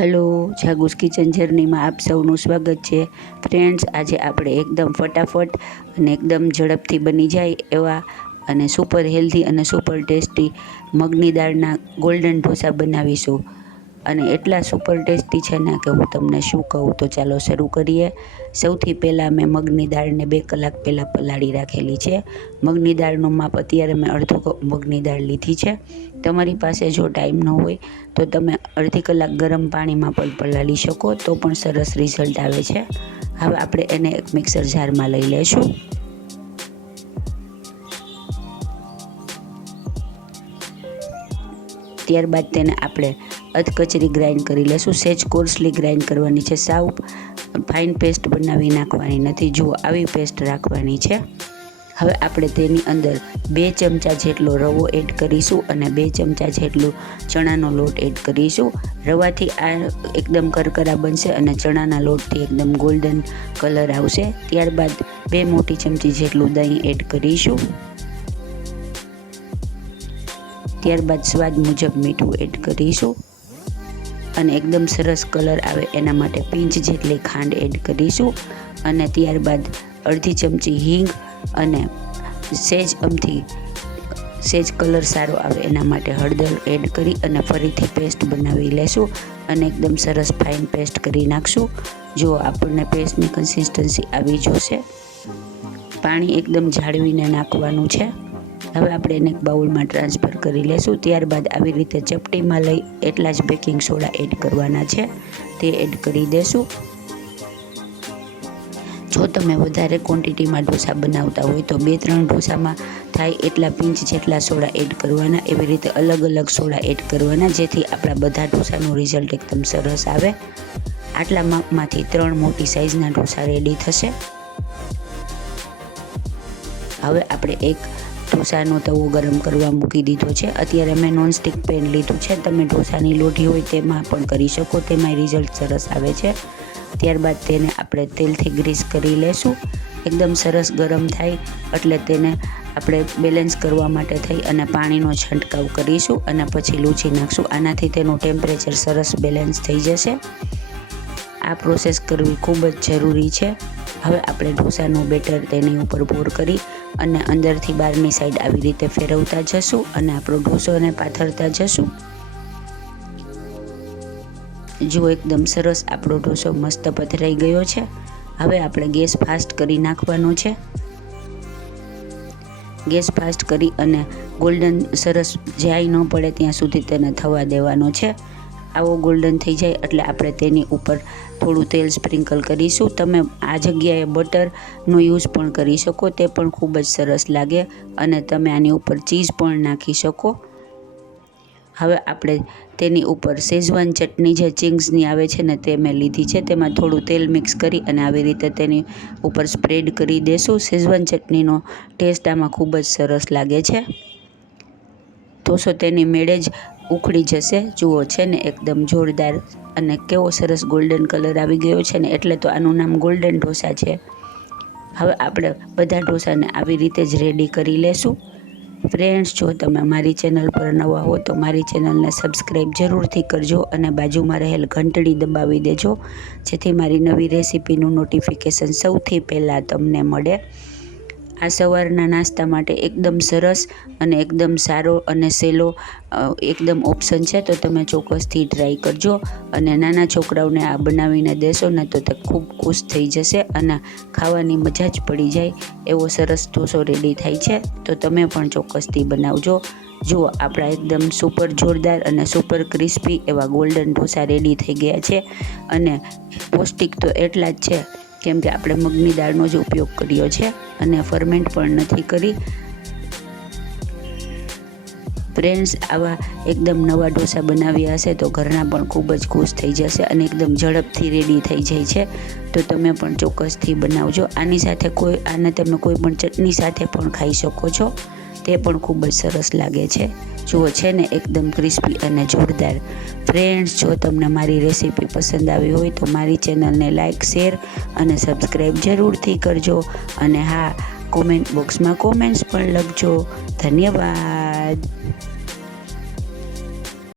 Hello, જાગુસ kitchen જર્નીમાં આપ સૌનું સ્વાગત છે. ફ્રેન્ડ્સ, આજે આપણે એકદમ ફટાફટ અને એકદમ ઝડપથી બની જાય એવા અને સુપર હેલ્ધી અને સુપર ટેસ્ટી મગની દાળના ગોલ્ડન ઢોસા બનાવીશું. અને એટલા સુપર ટેસ્ટી છે ને કે હું તમને શું કહું. તો ચાલો શરૂ કરીએ. સૌથી પહેલાં મેં મગની દાળને 2 કલાક પહેલાં પલાળી રાખેલી છે. મગની દાળનું માપ અત્યારે મેં અડધો કપ મગની દાળ લીધી છે. તમારી પાસે જો ટાઈમ ન હોય તો તમે અડધી કલાક ગરમ પાણીમાં પણ પલાળી શકો તો પણ સરસ રિઝલ્ટ આવે છે. હવે આપણે એને એક મિક્સર જારમાં લઈ લઈશું. ત્યારબાદ તેને આપણે અધકચરી ગ્રાઇન્ડ કરી લઈશું. સહેજ કોર્સલી ગ્રાઇન્ડ કરવાની છે, સાવ ફાઇન પેસ્ટ બનાવી નાખવાની નથી. જુઓ, આવી પેસ્ટ રાખવાની છે. હવે આપણે તેની અંદર 2 ચમચા જેટલો રવો એડ કરીશું અને 2 ચમચા જેટલું ચણાનો લોટ એડ કરીશું. રવાથી આ એકદમ કરકરા બનશે અને ચણાના લોટથી એકદમ ગોલ્ડન કલર આવશે. ત્યારબાદ 2 મોટી ચમચી જેટલું દહીં એડ કરીશું. ત્યારબાદ સ્વાદ મુજબ મીઠું એડ કરીશું અને એકદમ સરસ કલર આવે એના માટે પિંચ જેટલી ખાંડ એડ કરીશું. અને ત્યારબાદ અડધી ચમચી હિંગ અને સહેજ કલર સારો આવે એના માટે હળદર એડ કરી અને ફરીથી પેસ્ટ બનાવી લેશું અને એકદમ સરસ ફાઇન પેસ્ટ કરી નાખશું. જો આપણને પેસ્ટની કન્સિસ્ટન્સી આવી જોશે. પાણી એકદમ જાળવીને નાખવાનું છે. હવે આપણે એને એક બાઉલમાં ટ્રાન્સફર કરી લેશું. ત્યારબાદ આવી રીતે ચપટીમાં લઈ એટલા જ બેકિંગ સોડા એડ કરવાના છે, તે એડ કરી દેશું. જો તમે વધારે ક્વોન્ટિટીમાં ઢોસા બનાવતા હોય તો 2-3 ઢોસામાં થાય એટલા પિંચ જેટલા સોડા એડ કરવાના. એવી રીતે અલગ અલગ સોડા એડ કરવાના, જેથી આપણા બધા ઢોસાનું રિઝલ્ટ એકદમ સરસ આવે. આટલા માપમાંથી 3 મોટી સાઇઝના ઢોસા રેડી થશે. હવે આપણે એક ઢોસાનો તવો ગરમ કરવા મૂકી દીધો છે. અત્યારે મેં નોનસ્ટિક પેન લીધું છે. તમે ઢોસાની લોઢી હોય તેમાં પણ કરી શકો, તેમાંય રિઝલ્ટ સરસ આવે છે. ત્યારબાદ તેને આપણે તેલથી ગ્રીસ કરી લેશું. એકદમ સરસ ગરમ થાય એટલે તેને આપણે બેલેન્સ કરવા માટે થઈ અને પાણીનો છંટકાવ કરીશું અને પછી લૂછી નાખશું. આનાથી તેનું ટેમ્પરેચર સરસ બેલેન્સ થઈ જશે. આ પ્રોસેસ કરવી ખૂબ જ જરૂરી છે. હવે આપણે ઢોસાનું બેટર તેની ઉપર પોર કરી અને અંદરથી બહારની સાઈડ આવી રીતે ફેરવતા જશું અને આપણો ઢોસોને પાથરતા જશું. જો એકદમ સરસ આપણો ઢોસો મસ્ત પથરાઈ ગયો છે. હવે આપણે ગેસ ફાસ્ટ કરી નાખવાનો છે. ગેસ ફાસ્ટ કરી અને ગોલ્ડન સરસ જાય ન પડે ત્યાં સુધી તેને થવા દેવાનો છે. આવો ગોલ્ડન થઈ જાય એટલે આપણે તેની ઉપર થોડું તેલ સ્પ્રિંકલ કરીશું. તમે આ જગ્યાએ બટરનો યુઝ પણ કરી શકો, તે પણ ખૂબ જ સરસ લાગે અને તમે આની ઉપર ચીઝ પણ નાખી શકો. હવે આપણે તેની ઉપર શેઝવાન ચટણી જે ચિંગ્સની આવે છે ને તે મેં લીધી છે. તેમાં થોડું તેલ મિક્સ કરી અને આવી રીતે તેની ઉપર સ્પ્રેડ કરી દેશું. શેઝવાન ચટણીનો ટેસ્ટ આમાં ખૂબ જ સરસ લાગે છે. ઢોસો તેની મેળે જ ઉખડી જશે. જુઓ છે ને એકદમ જોરદાર અને કેવો સરસ ગોલ્ડન કલર આવી ગયો છે ને, એટલે તો આનું નામ ગોલ્ડન ઢોસા છે. હવે આપણે બધા ઢોસાને આવી રીતે જ રેડી કરી લેશું. ફ્રેન્ડ્સ, જો તમે મારી ચેનલ પર નવા હો તો મારી ચેનલને સબસ્ક્રાઈબ જરૂરથી કરજો અને બાજુમાં રહેલ ઘંટડી દબાવી દેજો, જેથી મારી નવી રેસીપીનું નોટિફિકેશન સૌથી પહેલાં તમને મળે. આ સવારના નાસ્તા માટે એકદમ સરસ અને એકદમ સારો અને સહેલો એકદમ ઓપ્શન છે, તો તમે ચોક્કસથી ટ્રાય કરજો. અને નાના છોકરાઓને આ બનાવીને દેશો ને તો તે ખૂબ ખુશ થઈ જશે અને ખાવાની મજા જ પડી જાય એવો સરસ ઢોસો રેડી થાય છે. તો તમે પણ ચોક્કસથી બનાવજો. જુઓ, આપણા એકદમ સુપર જોરદાર અને સુપર ક્રિસ્પી એવા ગોલ્ડન ઢોસા રેડી થઈ ગયા છે. અને પૌષ્ટિક તો એટલા જ છે કેમ કે આપણે મગની દાળનો જ ઉપયોગ કર્યો છે અને ફર્મેન્ટ પણ નથી કરી. ફ્રેન્ડ્સ, આવા એકદમ નવા ઢોસા બનાવ્યા હશે તો ઘરના પણ ખૂબ જ ખુશ થઈ જશે અને એકદમ ઝડપથી રેડી થઈ જાય છે. તો તમે પણ ચોક્કસથી બનાવજો. આની સાથે આને તમે કોઈ પણ ચટણી સાથે પણ ખાઈ શકો છો, તે પણ ખૂબ જ સરસ લાગે છે. જુઓ છે ને એકદમ ક્રિસ્પી અને જોરદાર. ફ્રેન્ડ્સ, જો તમને મારી રેસીપી પસંદ આવી હોય તો મારી ચેનલને લાઇક, શેર અને સબસ્ક્રાઈબ જરૂરથી કરજો. અને હા, કોમેન્ટ બોક્સમાં કોમેન્ટ્સ પણ લખજો. ધન્યવાદ.